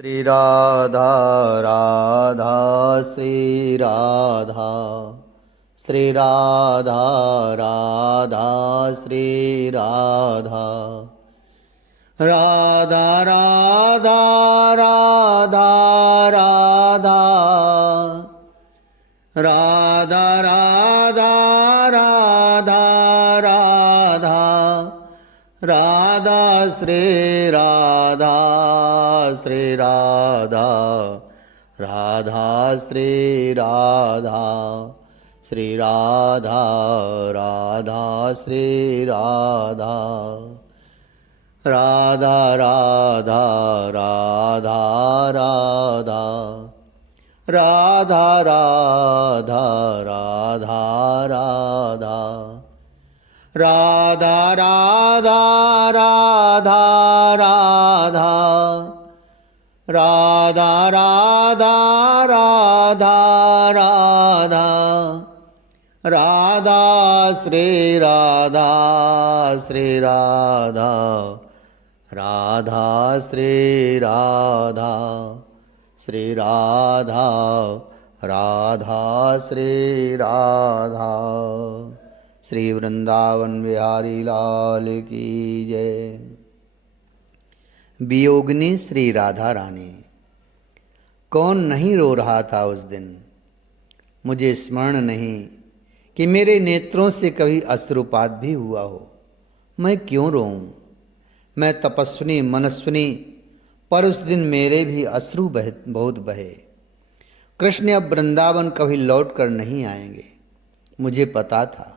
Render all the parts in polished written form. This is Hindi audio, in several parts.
श्री राधा राधा श्री राधा श्री राधा राधा श्री राधा राधा राधा राधा राधा राधा राधा राधा राधा राधा श्री राधा श्री राधा राधा श्री राधा श्री राधा राधा श्री राधा राधा राधा राधा राधा राधा राधा राधा राधा राधा राधा राधा राधा राधा राधा राधा राधा राधा श्री राधा श्री राधा राधा श्री राधा श्री राधा राधा श्री राधा। श्री वृंदावन बिहारी लाल की जय। वियोगिनी श्री राधा रानी। कौन नहीं रो रहा था उस दिन। मुझे स्मरण नहीं कि मेरे नेत्रों से कभी अश्रुपात भी हुआ हो। मैं क्यों रोऊं। मैं तपस्विनी मनस्विनी, पर उस दिन मेरे भी अश्रु बहुत बहे। कृष्ण अब वृंदावन कभी लौट कर नहीं आएंगे, मुझे पता था,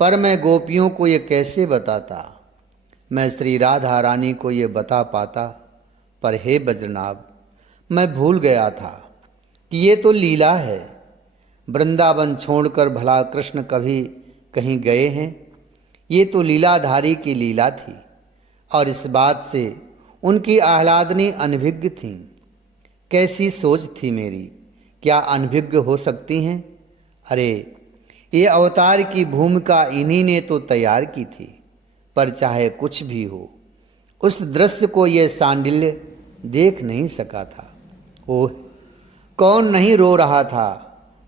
पर मैं गोपियों को ये कैसे बताता। मैं श्री राधा रानी को ये बता पाता, पर हे बद्रनाभ, मैं भूल गया था कि ये तो लीला है। वृंदावन छोड़कर भला कृष्ण कभी कहीं गए हैं। ये तो लीलाधारी की लीला थी, और इस बात से उनकी आह्लादनी अनभिज्ञ थी। कैसी सोच थी मेरी, क्या अनभिज्ञ हो सकती हैं। अरे ये अवतार की भूमिका इन्हीं ने तो तैयार की थी। पर चाहे कुछ भी हो, उस दृश्य को ये सांडिल्य देख नहीं सका था। ओह, कौन नहीं रो रहा था।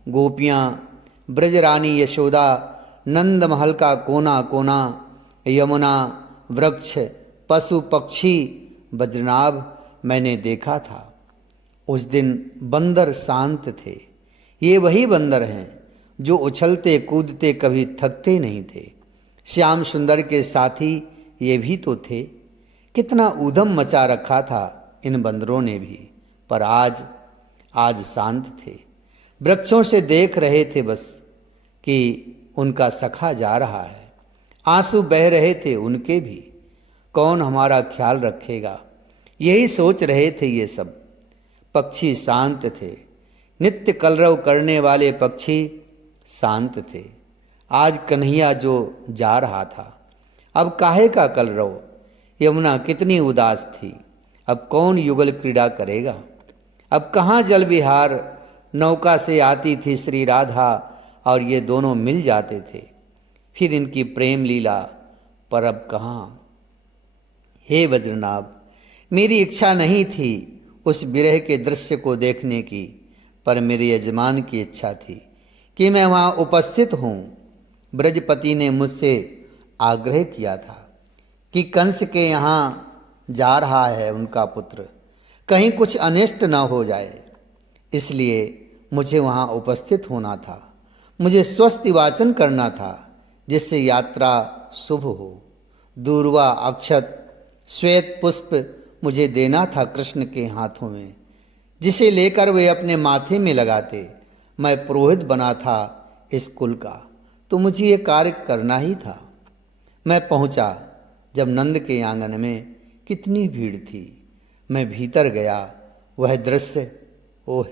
गोपियाँ, ब्रजरानी यशोदा, नंद महल का कोना कोना, यमुना, वृक्ष, पशु पक्षी, बद्रनाभ मैंने देखा था। उस दिन बंदर शांत थे। ये वही बंदर हैं जो उछलते कूदते कभी थकते नहीं थे। श्याम सुंदर के साथी ये भी तो थे। कितना ऊधम मचा रखा था इन बंदरों ने भी, पर आज शांत थे। वृक्षों से देख रहे थे बस कि उनका सखा जा रहा है। आंसू बह रहे थे उनके भी। कौन हमारा ख्याल रखेगा, यही सोच रहे थे ये सब। पक्षी शांत थे। नित्य कलरव करने वाले पक्षी शांत थे। आज कन्हैया जो जा रहा था, अब काहे का कलरव। यमुना कितनी उदास थी। अब कौन युगल क्रीड़ा करेगा। अब कहाँ जल विहार। नौका से आती थी श्री राधा और ये दोनों मिल जाते थे। फिर इनकी प्रेम लीला, पर अब कहाँ। हे बद्रनाभ, मेरी इच्छा नहीं थी उस विरह के दृश्य को देखने की, पर मेरे यजमान की इच्छा थी कि मैं वहाँ उपस्थित हूँ। ब्रजपति ने मुझसे आग्रह किया था कि कंस के यहाँ जा रहा है उनका पुत्र, कहीं कुछ अनिष्ट न हो जाए, इसलिए मुझे वहाँ उपस्थित होना था। मुझे स्वस्ति वाचन करना था, जिससे यात्रा शुभ हो। दूर्वा, अक्षत, श्वेत पुष्प मुझे देना था कृष्ण के हाथों में, जिसे लेकर वे अपने माथे में लगाते। मैं पुरोहित बना था इस कुल का, तो मुझे ये कार्य करना ही था। मैं पहुंचा जब नंद के आंगन में कितनी भीड़ थी। मैं भीतर गया, वह दृश्य ओह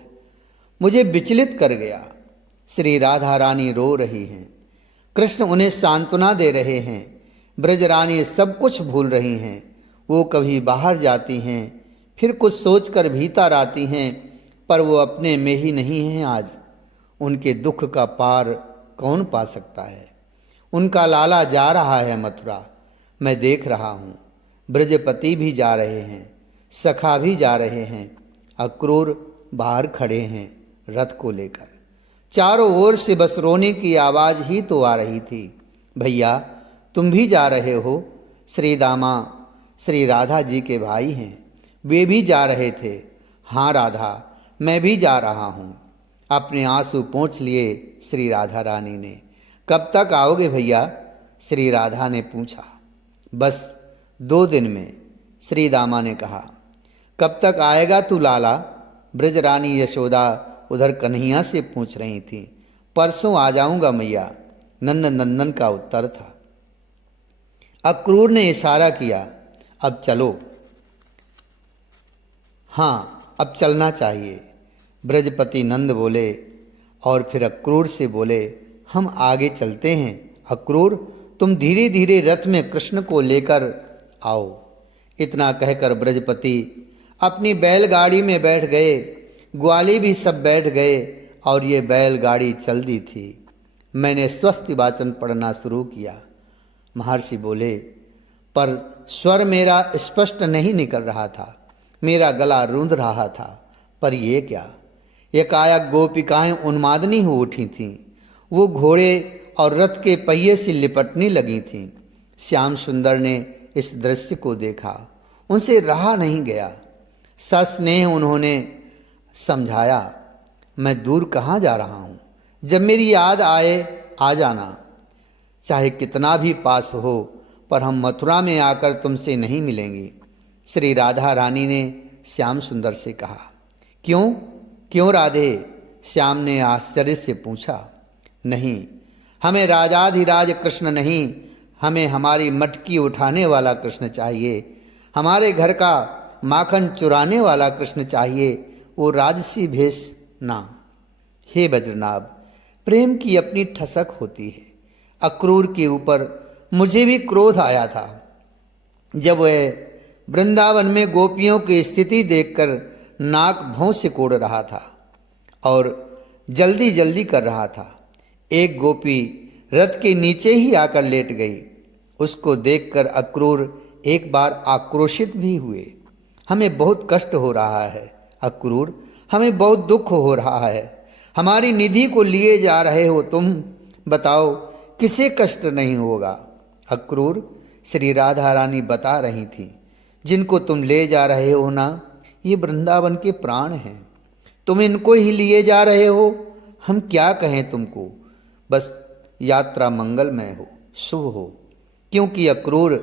मुझे विचलित कर गया। श्री राधा रानी रो रही हैं, कृष्ण उन्हें सांत्वना दे रहे हैं। ब्रजरानी सब कुछ भूल रही हैं। वो कभी बाहर जाती हैं, फिर कुछ सोचकर भीतर आती हैं, पर वो अपने में ही नहीं हैं आज। उनके दुख का पार कौन पा सकता है। उनका लाला जा रहा है मथुरा, मैं देख रहा हूँ। ब्रजपति भी जा रहे हैं, सखा भी जा रहे हैं। अक्रूर बाहर खड़े हैं रथ को लेकर। चारों ओर से बस रोने की आवाज ही तो आ रही थी। भैया तुम भी जा रहे हो? श्री दामा श्री राधा जी के भाई हैं, वे भी जा रहे थे। हाँ राधा, मैं भी जा रहा हूँ, अपने आंसू पोंछ लिए श्री राधा रानी ने। कब तक आओगे भैया? श्री राधा ने पूछा। बस 2 दिन में, श्री दामा ने कहा। कब तक आएगा तू लाला? ब्रजरानी यशोदा उधर कन्हैया से पूछ रही थी। परसों आ जाऊंगा मैया, नंदन नंदन का उत्तर था। अक्रूर ने इशारा किया, अब चलो। हाँ, अब चलना चाहिए। ब्रजपति नंद बोले और फिर अक्रूर से बोले, हम आगे चलते हैं। अक्रूर, तुम धीरे धीरे रथ में कृष्ण को लेकर आओ। इतना कहकर ब्रजपति अपनी बैलगाड़ी में बैठ गए। ग्वाली भी सब बैठ गए और ये बैलगाड़ी चल दी थी। मैंने स्वस्ति वाचन पढ़ना शुरू किया। महर्षि बोले, पर स्वर मेरा स्पष्ट नहीं निकल रहा था, मेरा गला रूंध रहा था। पर ये क्या? एकाएक गोपिकाएं उन्मादनी हो उठी थीं। वो घोड़े और रथ के पहिए से लिपटने लगी थीं। श्याम सुंदर ने इस दृश्य को देखा, उनसे रहा नहीं गया। सस्नेह उन्होंने समझाया, मैं दूर कहाँ जा रहा हूँ, जब मेरी याद आए आ जाना। चाहे कितना भी पास हो, पर हम मथुरा में आकर तुमसे नहीं मिलेंगे। श्री राधा रानी ने श्याम सुंदर से कहा। क्यों क्यों राधे? श्याम ने आश्चर्य से पूछा। नहीं, हमें राजाधिराज कृष्ण नहीं, हमें हमारी मटकी उठाने वाला कृष्ण चाहिए। हमारे घर का माखन चुराने वाला कृष्ण चाहिए, वो राजसी भेष ना। हे बज्रनाभ, प्रेम की अपनी ठसक होती है। अक्रूर के ऊपर मुझे भी क्रोध आया था जब वह वृंदावन में गोपियों की स्थिति देखकर नाक भौं से कोड़ रहा था और जल्दी जल्दी कर रहा था। एक गोपी रथ के नीचे ही आकर लेट गई। उसको देखकर अक्रूर एक बार आक्रोशित भी हुए। हमें बहुत कष्ट हो रहा है अक्रूर, हमें बहुत दुख हो रहा है। हमारी निधि को लिए जा रहे हो तुम, बताओ किसे कष्ट नहीं होगा? अक्रूर, श्री राधा रानी बता रही थी, जिनको तुम ले जा रहे हो ना, ये वृंदावन के प्राण हैं। तुम इनको ही लिए जा रहे हो। हम क्या कहें तुमको? बस यात्रा मंगलमय हो, शुभ हो। क्योंकि अक्रूर,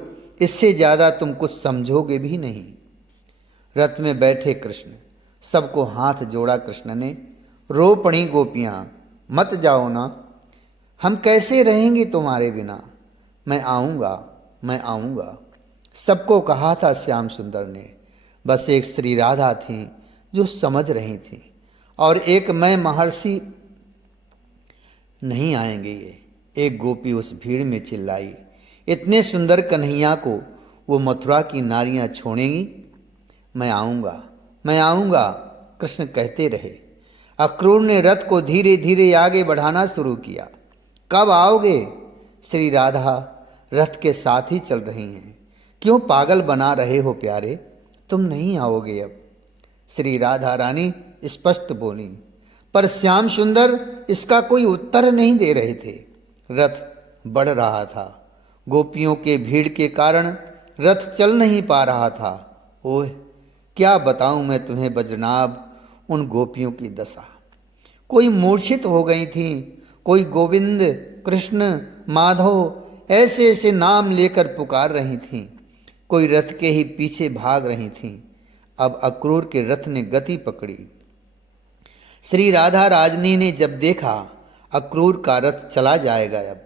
इससे ज़्यादा तुम कुछ समझोगे भी नहीं। रथ में बैठे कृष्ण, सबको हाथ जोड़ा कृष्ण ने। रो पड़ी गोपियाँ, मत जाओ ना, हम कैसे रहेंगे तुम्हारे बिना? मैं आऊँगा, मैं आऊँगा, सबको कहा था श्याम सुंदर ने। बस एक श्री राधा थी जो समझ रही थी, और एक मैं महर्षि। नहीं आएंगे ये, एक गोपी उस भीड़ में चिल्लाई। इतने सुंदर कन्हैया को वो मथुरा की नारियां छोड़ेंगी? मैं आऊँगा, मैं आऊँगा, कृष्ण कहते रहे। अक्रूर ने रथ को धीरे धीरे आगे बढ़ाना शुरू किया। कब आओगे? श्री राधा रथ के साथ ही चल रही हैं। क्यों पागल बना रहे हो प्यारे? तुम नहीं आओगे अब, श्री राधा रानी स्पष्ट बोली। पर श्याम सुंदर इसका कोई उत्तर नहीं दे रहे थे। रथ बढ़ रहा था। गोपियों के भीड़ के कारण रथ चल नहीं पा रहा था। ओह, क्या बताऊं मैं तुम्हें बज्रनाभ, उन गोपियों की दशा। कोई मूर्छित हो गई थी, कोई गोविंद, कृष्ण, माधव ऐसे ऐसे नाम लेकर पुकार रही थीं। कोई रथ के ही पीछे भाग रही थीं। अब अक्रूर के रथ ने गति पकड़ी। श्री राधा राजनी ने जब देखा अक्रूर का रथ चला जाएगा अब,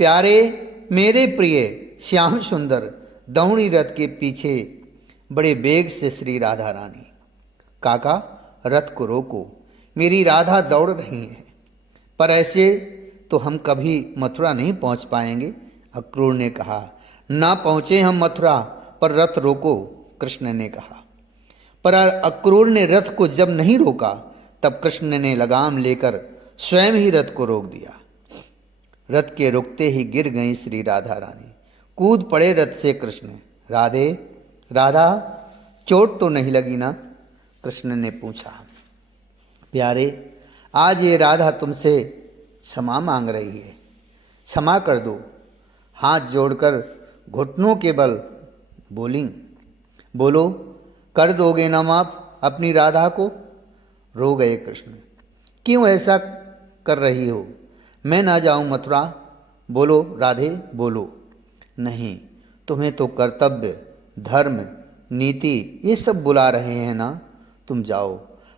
प्यारे मेरे प्रिय श्याम सुंदर दौड़ी रथ के पीछे बड़े बेग से श्री राधा रानी। काका, रथ को रोको, मेरी राधा दौड़ रही है। पर ऐसे तो हम कभी मथुरा नहीं पहुंच पाएंगे। अक्रूर ने कहा। ना पहुंचे हम मथुरा, पर रथ रोको, कृष्ण ने कहा। पर अक्रूर ने रथ को जब नहीं रोका, तब कृष्ण ने लगाम लेकर स्वयं ही रथ को रोक दिया। रथ के रुकते ही गिर गई श्री राधा रानी। कूद पड़े रथ से कृष्ण। राधे, राधा, चोट तो नहीं लगी ना? कृष्ण ने पूछा। प्यारे, आज ये राधा तुमसे क्षमा मांग रही है, क्षमा कर दो। हाथ जोड़कर घुटनों के बल बोली, बोलो, कर दोगे ना माफ अपनी राधा को? रो गए कृष्ण। क्यों ऐसा कर रही हो? मैं ना जाऊं मथुरा? बोलो राधे, बोलो। नहीं, तुम्हें तो कर्तव्य, धर्म, नीति ये सब बुला रहे हैं ना, तुम जाओ,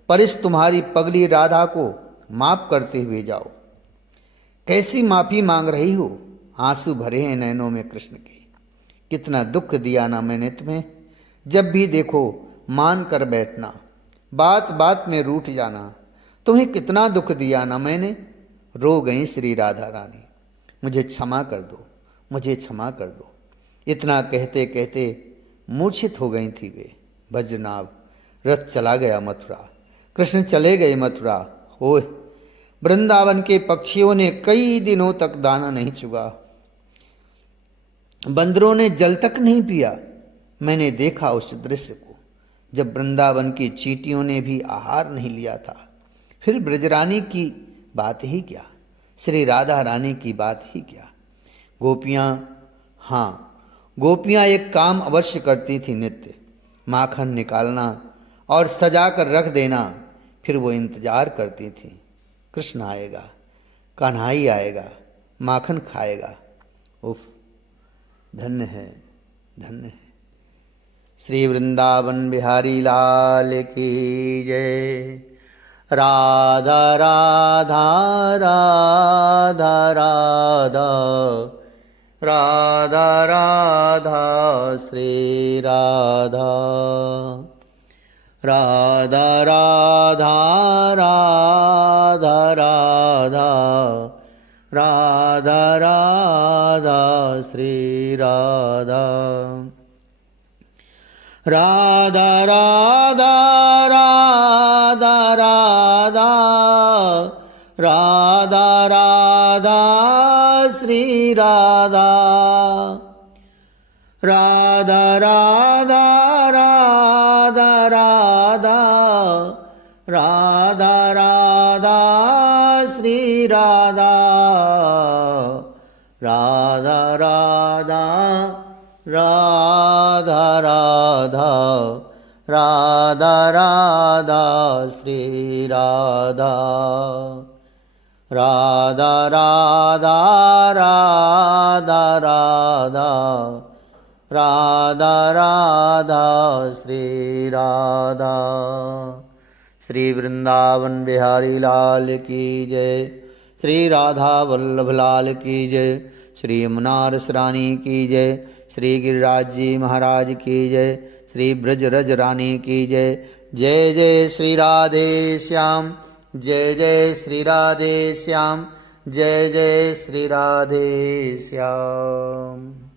पर इस तुम्हारी पगली राधा को माफ करते हुए जाओ। कैसी माफी मांग रही हो? आंसू भरे हैं नैनों में कृष्ण के। कितना दुख दिया ना मैंने तुम्हें, जब भी देखो मान कर बैठना, बात बात में रूठ जाना। तुम्हें कितना दुख दिया ना मैंने। रो गई श्री राधा रानी। मुझे क्षमा कर दो, मुझे क्षमा कर दो। इतना कहते कहते मूर्छित हो गई थी वे। वज्रनाभ रथ चला गया मथुरा। कृष्ण चले गए मथुरा। ओह, वृंदावन के पक्षियों ने कई दिनों तक दाना नहीं चुगा, बंदरों ने जल तक नहीं पिया। मैंने देखा उस दृश्य को, जब वृंदावन की चींटियों ने भी आहार नहीं लिया था। फिर ब्रजरानी की बात ही क्या, श्री राधा रानी की बात ही क्या। गोपियाँ, हाँ, गोपियाँ एक काम अवश्य करती थी नित्य, माखन निकालना और सजा कर रख देना। फिर वो इंतजार करती थी, कृष्ण आएगा, कन्हई आएगा, माखन खाएगा। उफ, धन्य है, धन्य है। श्री वृंदावन बिहारी लाल की जय। राधा राधा राधा राधा, राधा राधा श्री राधा। राधा राधा राधा राधा, राधा राधा श्री राधा। राधा राधा राधा राधा, राधा राधा श्री राधा। राधा राधा राधा राधा, राधा राधा श्री राधा। राधा राधा राधा राधा, राधा राधा श्री राधा। राधा राधा राधा राधा, राधा राधा श्री राधा। श्री वृंदावन बिहारी लाल की जय। श्री राधा वल्लभ लाल की जय। श्री यमुना रस रानी की जय। श्री गिरिराज जी महाराज की जय। श्री ब्रज रज रानी की जय। जय जय श्री राधे श्याम, जय जय श्री राधे श्याम, जय जय श्री राधे श्याम।